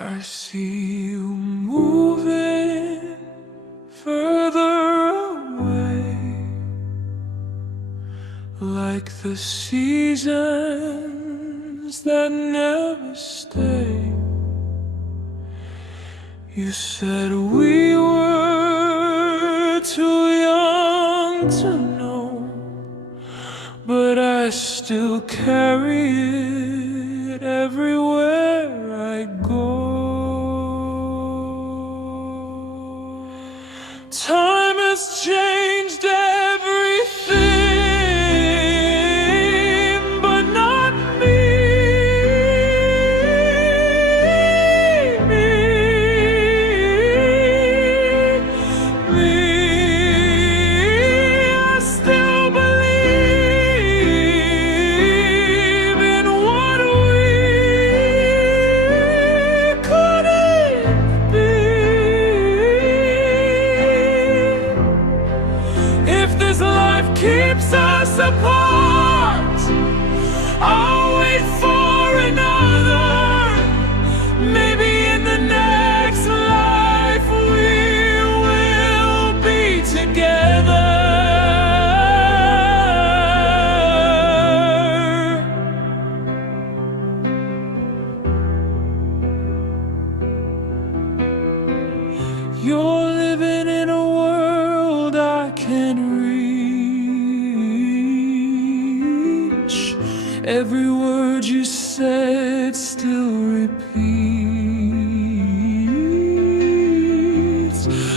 I see you moving further away, like the seasons that never stay. You said we were too young to know, but I still carry it everywhere I go. Time has changed everything, but not me. I still believe in what we couldn't be. If this life keeps us apart, I'll wait for another. Maybe in the next life we will be together. You're living in a world I can't reach. Every word you said still repeats.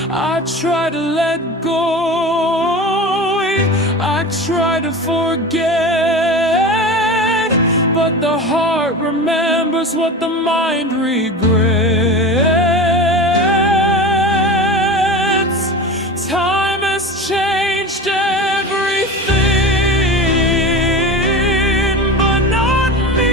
I try to let go, I try to forget, but the heart remembers what the mind regrets. Time has changed everything, but not me.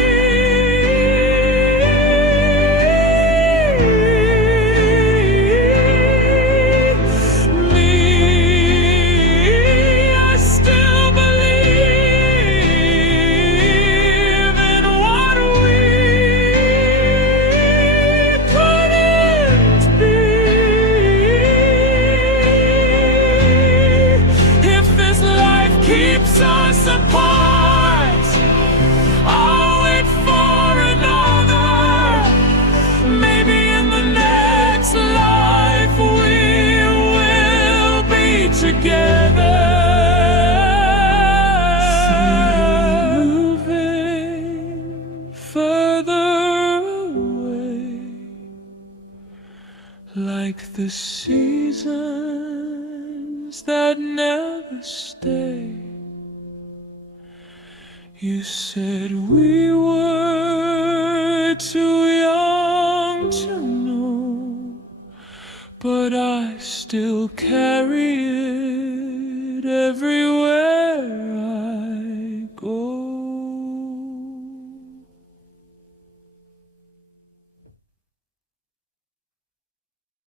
I still believe in what we couldn't be. If this life keeps us apart, I'll wait for another. Maybe in the next life we will be together. Moving further away, like the seasons that never stay. You said we were too young to know, but I still carry it everywhere